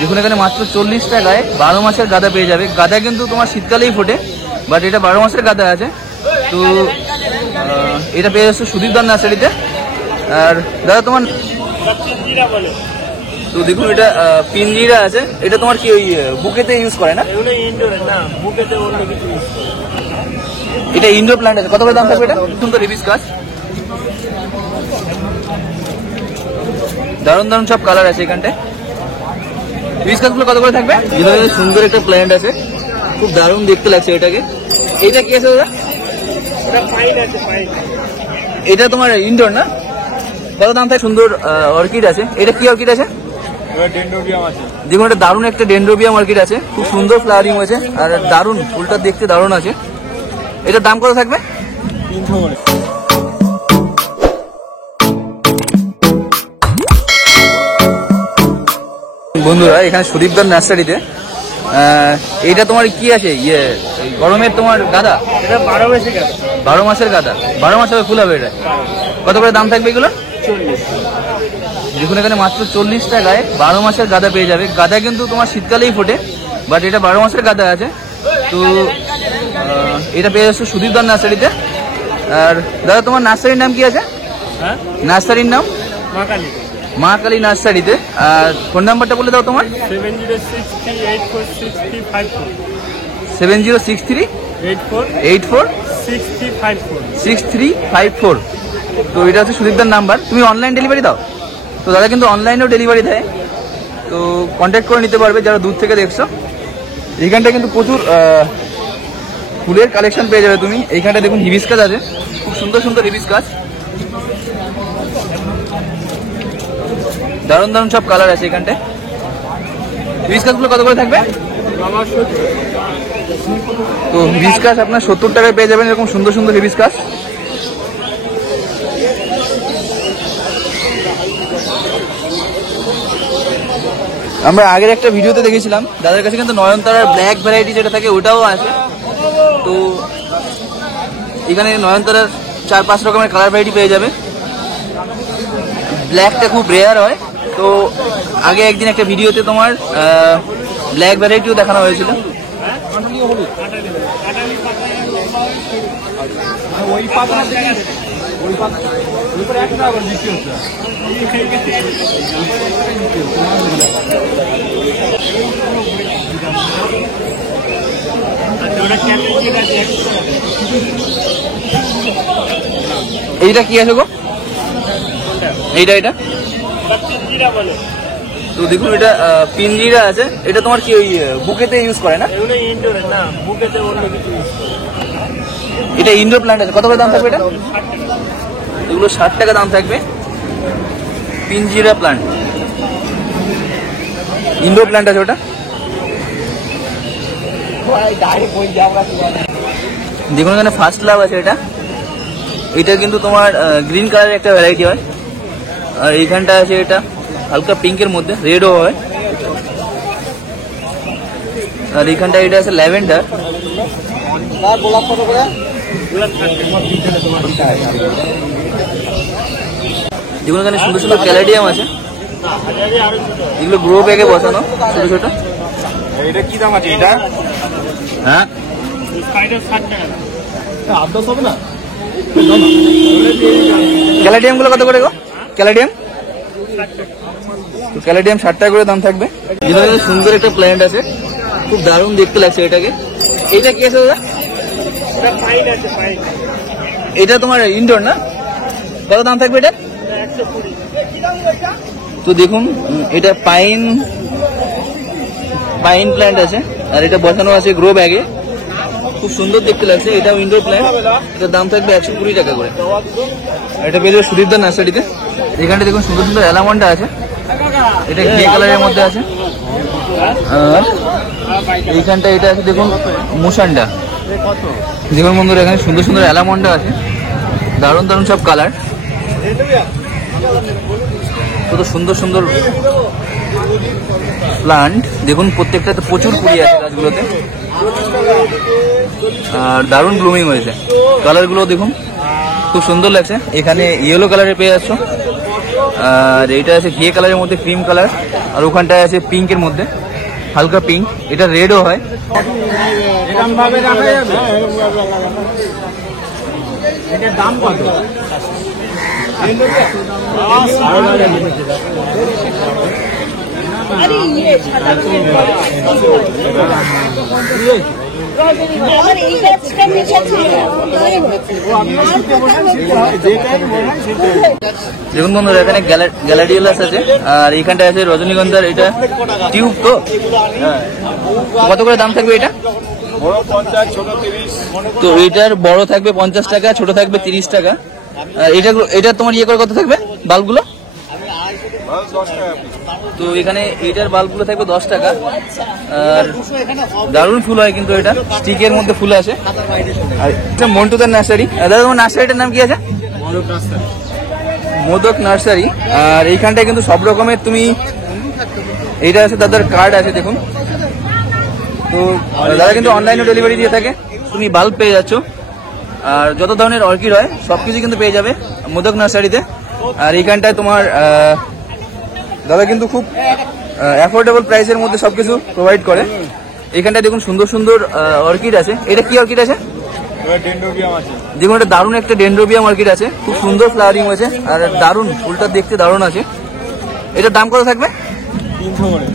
দেখুন এখানে মাত্র 40 টাকায় 12 মাসের গাঁদা পেয়ে যাবে। গাঁদা কিন্তু তোমার শীতকালেই ফোটে, বাট এটা 12 মাসের গাঁদা আছে। তো এটা পেয়ে যাচ্ছে সুদীপদার নার্সারিতে। আর দাদা তোমার তো দেখুন এটা পিঞ্জিরা আছে, এটা তোমার কি ওই বুকেতে ইউজ করে না? এটা ইনডোর প্ল্যান্ট আছে। কত করে দাম থাকবে এটা? সুন্দর রিবিস গাছ, দারুণ দারুণ সব কালার আছে এখানটায়। রিবিস গাছগুলো কত করে থাকবে? সুন্দর একটা প্ল্যান্ট আছে, খুব দারুণ দেখতে লাগছে এটাকে। এটা কি আছে দাদা? এটা তোমার ইনডোর না? কত দাম থাকে? সুন্দর অর্কিড আছে। এটা কি অর্কিড আছে? দেখুন এটা দারুণ একটা ডেন্ড্রোবিয়াম অর্কিড আছে, খুব সুন্দর ফ্লাওয়ারিং হয়েছে আর দারুণ ফুলটা দেখতে দারুণ আছে। এটার দাম কত থাকবে? 300 করে। বন্ধুরা এখানে সুদীপদার নার্সারিতে এইটা তোমার কি আছে গরমের তোমার গাঁদা? এটা 12 মাসের গাঁদা। 12 মাসের গাঁদা, 12 মাস হবে ফুল হবে এটা। কত করে দাম থাকবে এগুলো? 40। দেখুন এখানে মাত্র 40 টাকায় 12 মাসের গাঁদা পেয়ে যাবে। গাঁদা কিন্তু তোমার শীতকালেই ফোটে, বাট এটা 12 মাসের গাঁদা আছে। তো এটা পেয়ে যাচ্ছে সুদীপদার নার্সারিতে। আর দাদা তোমার নার্সারির নাম কি আছে? নার্সারির নাম মা কালী নার্সারিতে। আর ফোন নাম্বারটা বলে দাও তোমার। 7063846354। তো এটা হচ্ছে সুদীপদার নাম্বার। তুমি অনলাইন ডেলিভারি দাও? তো দাদা কিন্তু অনলাইনেও ডেলিভারি দেয়, তো কন্ট্যাক্ট করে নিতে পারবে যারা দূর থেকে দেখছো। এইখানটা কিন্তু প্রচুর ফুলের কালেকশন পেয়ে যাবে তুমি। এইখানটা দেখুন হিবিস্কাস আছে, খুব সুন্দর সুন্দর হিবিস্কাস, দারুণ দারুণ সব কালার আছে এখানটায়। হিবিস্কাসগুলো কত করে থাকবে? তো হিবিস্কাস আপনার 70 টাকায় পেয়ে যাবেন, এরকম সুন্দর সুন্দর হিবিস্কাস। আমরা আগের একটা ভিডিওতে দেখেছিলাম দাদার কাছে কিন্তু নয়নতারার ব্ল্যাক ভ্যারাইটি যেটা থাকে ওটাও আছে। তো এখানে নয়নতারার 4-5 রকমের কালার ভ্যারাইটি পেয়ে যাবে। ব্ল্যাকটা খুব রেয়ার হয়, তো আগে একদিন একটা ভিডিওতে তোমার ব্ল্যাক ভ্যারাইটিও দেখানো হয়েছিল। এইটা কি আছে গো? এইটা তো দেখুন এটা পিঞ্জিরা আছে। এটা তোমার কি ওই বুকেতে ইউজ করে না? এটা ইনডোর প্ল্যান্ট আছে। কত করে দাম থাকবে এটা? এগুলো 60 টাকা দাম থাকবে। পিঞ্জিরা প্ল্যান্ট, ইনডোর প্ল্যান্ট আছে ওটা। দেখুন এখানে ফার্স্ট লাভ আছে। এটা কিন্তু তোমার গ্রিন কালারের একটা ভ্যারাইটি হয়। আর এইখানটা আছে এটা হালকা পিঙ্কের মধ্যে, রেডও হয়। আর এইখানটা এটা আছে ল্যাভেন্ডার। দেখুন এখানে সুন্দর সুন্দর ক্যালাডিয়াম আছে, এগুলো গ্রো ব্যাগে বসানো ছোট ছোট। এটা কি দাম আছে এটা? হ্যাঁ ক্যালাডিয়াম গুলো কত করে গো? ক্যালাডিয়াম 60 টাকা করে দাম থাকবে। সুন্দর একটা প্ল্যান্ট আছে, খুব দারুণ দেখতে লাগছে এটাকে। এটা কি আছে দাদা? এটা তোমার ইনডোর না? কত দাম থাকবে এটা? 120। তো দেখুন এটা পাইন প্ল্যান্ট আছে, আর এটা বসানো আছে গ্রো ব্যাগে, খুব সুন্দর দেখতে লাগছে। এটাও ইনডোর প্ল্যান্ট, এটার দাম থাকবে 120 টাকা করে। এটা পেয়ে যাবে সুদীপদার নার্সারিতে। এখানটা দেখুন সুন্দর সুন্দর অ্যালামন্ডা আছে, এটা গ্রে কালারের মধ্যে আছে। এইখানটা এটা আছে দেখুন মুসান্ডা। দেখুন বন্ধুরা এখানে সুন্দর সুন্দর অ্যালামন্ডা আছে, দারুণ দারুণ সব কালার, কত সুন্দর সুন্দর প্লান্ট। দেখুন প্রত্যেকটাতে প্রচুর কুড়ি আছে গাছগুলোতে, আর দারুণ ব্লুমিং হয়েছে। কালারগুলো দেখুন খুব সুন্দর লাগছে। এখানে ইয়েলো কালারে পেয়ে যাচ্ছ, আর এটা আছে ঘিয়ে কালারের মধ্যে ক্রিম কালার, আর ওখানটায় আছে পিঙ্কের মধ্যে হালকা পিঙ্ক, এটা রেডও হয়। দাম কত? দেখুন বন্ধুরা, এখানে গ্যালাডিওলাস আছে, আর এইখানটায় আছে রজনীগন্ধার, এটা টিউব। তো কত করে দাম থাকবে এটা? তো এটার বড় থাকবে 50 টাকা, ছোট থাকবে 30 টাকা। এটা তোমার ইয়ে করে কত থাকবে বাল্বগুলো? তো এখানে এটার বাল্বগুলো থাকবে 10 টাকা। আর দারুণ ফুল হয় কিন্তু, এটা স্টিকের মধ্যে ফুল আসে। আর এটা মন্টুদার নার্সারি। দাদা তোমার নার্সারিটার নাম কি আছে? মোদক নার্সারি। আর এইখানটায় কিন্তু সব রকমের তুমি, এইটা আছে দাদার কার্ড আছে দেখুন। তো দাদা কিন্তু অনলাইনে ডেলিভারি দিয়ে থাকে, তুমি বাল্ব পেয়ে যাচ্ছ। আর যত ধরনের অর্কিড হয় সবকিছু কিন্তু পেয়ে যাবে মোদক নার্সারিতে। আর এইখানটায় তোমার দাদা কিন্তু খুব অ্যাফোর্ডেবল প্রাইসের মধ্যে সবকিছু প্রোভাইড করে। এখানটায় দেখুন সুন্দর সুন্দর অর্কিড আছে। এটা কি অর্কিড আছে? দেখুন এটা দারুণ একটা ডেন্ড্রোবিয়াম অর্কিড আছে, খুব সুন্দর ফ্লাওয়ারিং হয়েছে, আর দারুণ ফুলটা দেখতে দারুণ আছে। এটার দাম কত থাকবে? 300 করে।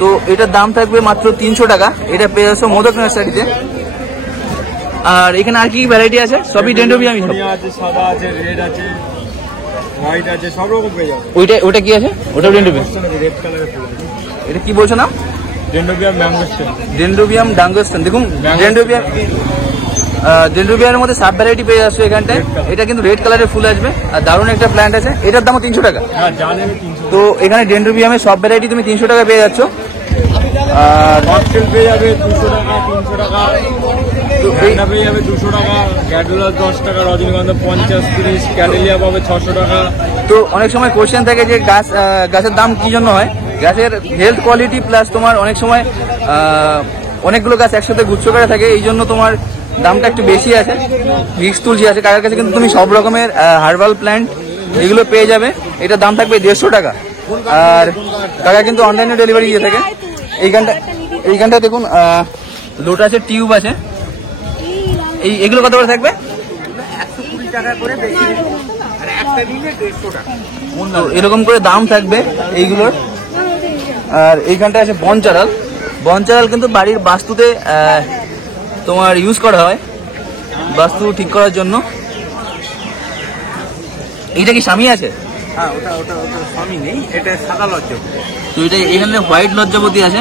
তো এটার দাম থাকবে মাত্র 300 টাকা। এটা পেয়ে যাচ্ছ মোদক নার্সারিতে। আর এখানে আর কি ভ্যারাইটি আছে? সবই ডেন্ড্রোবিয়ামই সব। আছে, সাদা আছে, রেড আছে, হোয়াইট আছে, সব রকম পেয়ে যাবে। ওটা কি আছে? ওটাও ডেন্ড্রোবিয়াম। রেড কালারের ফুল আছে। এটা কি বলছো নাম? ডেন্ড্রোবিয়াম ম্যাঙ্গোস্টেম। ডেন্ড্রোবিয়াম ডাঙ্গোস্টেন। দেখুন ডেন্ড্রোবিয়ামের মধ্যে সাব ভ্যারাইটি পেয়ে যাচ্ছে এখানটায়। এটা কিন্তু রেড কালারের ফুল আসবে, আর দারুণ একটা প্ল্যান্ট আছে। এটার দামও 300 টাকা। হ্যাঁ, জানেন 300। তো এখানে ডেন্ড্রোবিয়ামের সব ভ্যারাইটি তুমি 300 টাকা পেয়ে যাচ্ছ। আর ককটেল পেয়ে যাবে 200 টাকা, 300 টাকা। এইটা পেয়ে যাবে 200 টাকা, ক্যাডুলাস 10 টাকা, রজনীগন্ধা 50, 30, ক্যাডেলিয়া পাবে 600 টাকা। তো অনেক সময় কোশ্চেন থাকে যে গাছের দাম কি জন্য হয়? গাছের হেলথ কোয়ালিটি প্লাস তোমার অনেক সময় অনেকগুলো গাছ একসাথে গুচ্ছ করে থাকে, এই জন্য তোমার দামটা একটু বেশি আছে। ভিক্স তুলসী আছে কাকার কাছে, কিন্তু তুমি সব রকমের হার্বাল প্ল্যান্ট এগুলো পেয়ে যাবে। এটার দাম থাকবে 150 টাকা। আর কাকা কিন্তু অনলাইনে ডেলিভারি দিয়ে থাকে। এইখানটা দেখুন লোটাসের টিউব আছে। এগুলো কত করে থাকবে? 120 টাকা করে বেশি, আর একটা নিলে 150 টাকা। তো এরকম করে দাম থাকবে এইগুলোর। আর এইখানটা আছে বনচারাল। বনচারাল কিন্তু বাড়ির বাস্তুতে তোমার ইউজ করা হয়, বাস্তু ঠিক করার জন্য। এইটা কি স্বামী আছে? হ্যাঁ, ওটা স্বামী নেই, এটা সাদা লজ্জা। তো এটা এখানে হোয়াইট লজ্জাপতি আছে।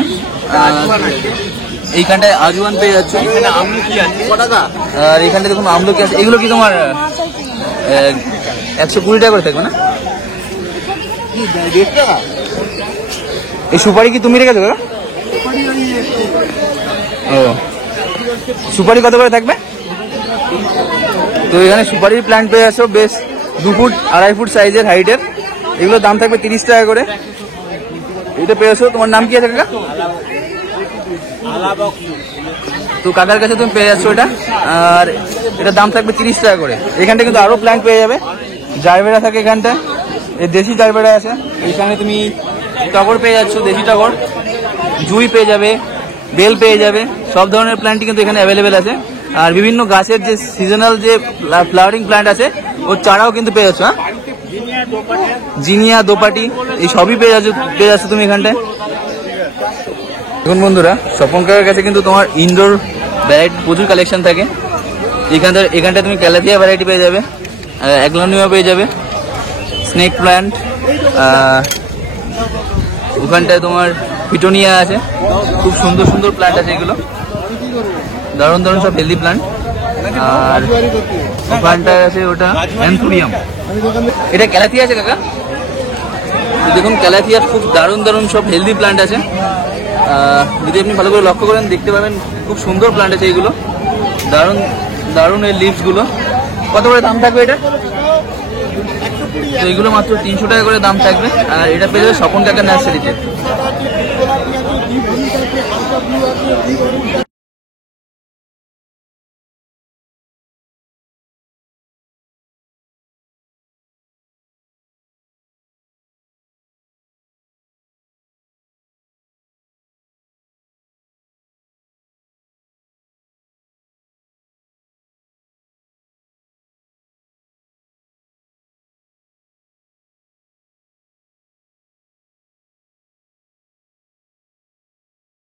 এইখানটায় আজওয়ান পেয়ে যাচ্ছ। এখানে আমলকি আছে। আর এইখানটা দেখুন আমলকি আছে। এগুলো কি তোমার 120 টাকা করে থাকবে না? 150 টাকা। এই সুপারি কি তুমি রেখেছো দাদা? ও, সুপারি কত করে থাকবে? তো এখানে সুপারির প্ল্যান্ট পেয়ে যাচ্ছ, বেশ 2 ফুট 2.5 ফুট সাইজের হাইটের। এগুলোর দাম থাকবে 30 টাকা করে। এটা পেয়ে যাচ্ছ। তোমার নাম কি আছে কাকা? তো কাকার কাছে তুমি পেয়ে যাচ্ছ এটা। আর এটার দাম থাকবে 30 টাকা করে। এখানটা কিন্তু আরো প্ল্যান্ট পেয়ে যাবে। জারবেরা থাকে এখানটায়, এই দেশি জারবেরা আছে। এখানে তুমি টগর পেয়ে যাচ্ছ, দেশি টগর, জুই পেয়ে যাবে, বেল পেয়ে যাবে। সব ধরনের প্ল্যান্টই কিন্তু এখানে অ্যাভেলেবেল আছে। আর বিভিন্ন গাছের যে সিজনাল যে ফ্লাওয়ারিং প্ল্যান্ট আছে, ওর চারাও কিন্তু পেয়ে যাচ্ছ। হ্যাঁ, জিনিয়া, দোপাটি, এই সবই পেয়ে যাচ্ছ তুমি এখানটায়। দেখুন বন্ধুরা, স্বপন কাকার কাছে কিন্তু তোমার ইনডোর ভ্যারাইটি প্রচুর কালেকশন থাকে। এখানটায় তুমি ক্যালাথিয়া ভ্যারাইটি পেয়ে যাবে, অ্যাগ্লোনিমা পেয়ে যাবে, স্নেক প্ল্যান্ট, ওখানটায় তোমার পিটোনিয়া আছে। খুব সুন্দর সুন্দর প্ল্যান্ট আছে এগুলো, দারুণ দারুণ সব হেলদি প্ল্যান্ট। আর ওখানটায় আছে ওটা অ্যান্থুরিয়াম। এটা ক্যালাথিয়া আছে কাকা। দেখুন ক্যালাথিয়ার খুব দারুণ দারুণ সব হেলদি প্ল্যান্ট আছে। যদি আপনি ভালো করে লক্ষ্য করেন দেখতে পাবেন খুব সুন্দর প্ল্যান্ট আছে এগুলো, দারুণ দারুণ এই লিভসগুলো। কত করে দাম থাকবে এটা? তো এগুলো মাত্র 300 টাকা করে দাম থাকবে। আর এটা পেয়ে যাবে স্বপন কাকার নার্সারিতে।